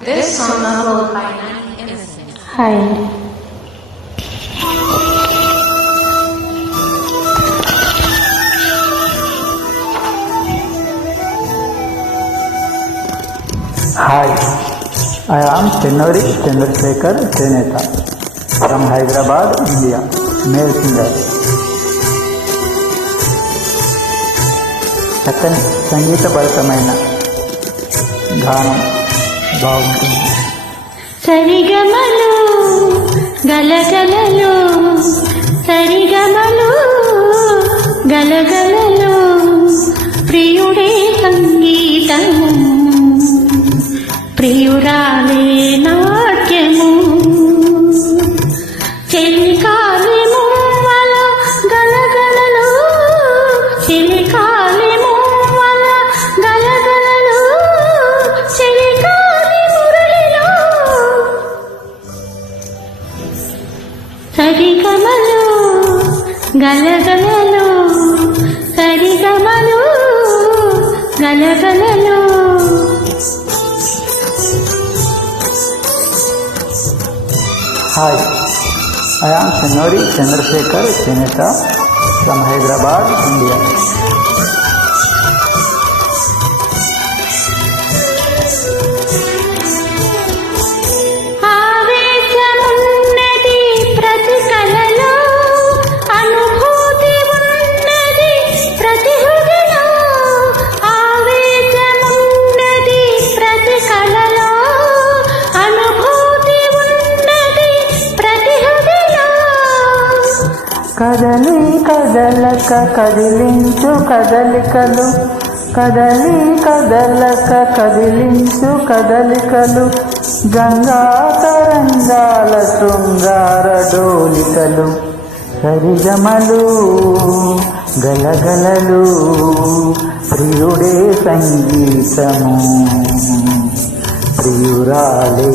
This song about Final Innocence. Hi Hi, I am Chennuri Chandrasekhar Cheneta from Hyderabad, India, male singer. చక్కని సంగీతభరితమైన గానం బాగుంటుంది. సరిగమలు గలగలలు సరిగమలు గలగలలు ప్రియుడే సంగీతం ప్రియురాలే నాట్యము చెలికాలి మువ్వల గలగలలు చెలికాలి మువ్వల గలగలలు చెలికాలి మురళిలో సరిగమలు గలగలలు సరిగమలు గలగలలు. Hi, I am Chennuri Chandrasekhar Cheneta from Hyderabad, India. ఆవేశమున్నది ప్రతి కళలో అనుభూతి ఉన్నది ప్రతి హృదయలో ఆవేశమున్నది ప్రతి కళలో అనుభూతి ఉన్నది ప్రతి హృదయలో కదలి కదలక కదిలించు కదలికలు కదలి కదలక కదిలించు కదలికలు గంగా తరంగాల శృంగార డోలికలు సరిగమలు గలగలలు ప్రియుడే సంగీతము ప్రియురాలే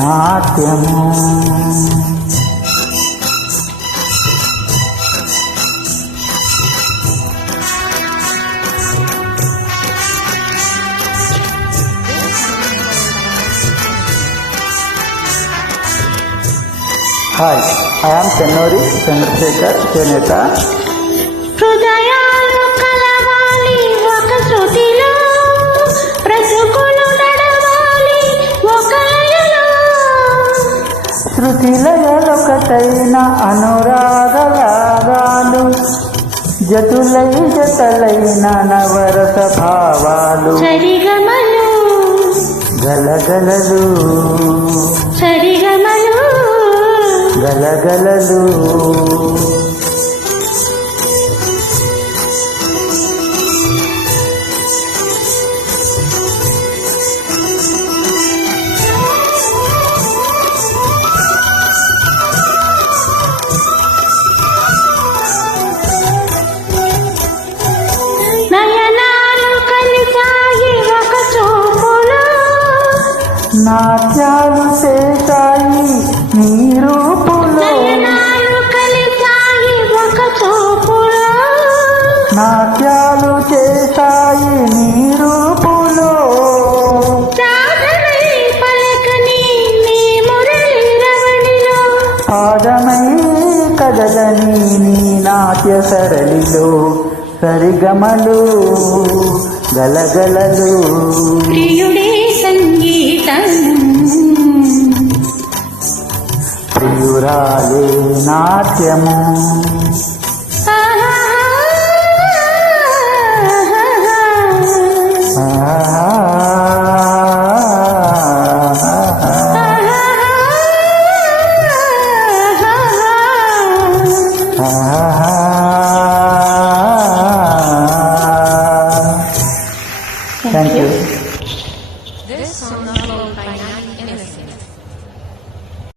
నాట్యము. Hi, I am Chennuri Chandrasekhar Cheneta. హృదయాలు కలవాలి ఒక శృతిలో బ్రతుకులు నడవాలి ఒక లయలో శృతిలయలొకటైన అనురాగరాగాలు జతులై జతలైన నవరస భావాలు సరిగమలు గలగలలు సరిగమలు గలగలలు. నయనాలు కలిసాయి ఒక చూపులో నాట్యాలు చేశాయి నీ రూపులో నయనాలు కలిసాయి ఒక చూపులో నాట్యాలు చేశాయి నీ రూపులో సాధనై పలకని నీ మురళి రవణిలో పాదమై కదలని నీ నాట్య సరళిలో సరిగమలు గలగలలు ప్రియుడే సంగీతం ప్రియురాలే నాట్యము. Thank you.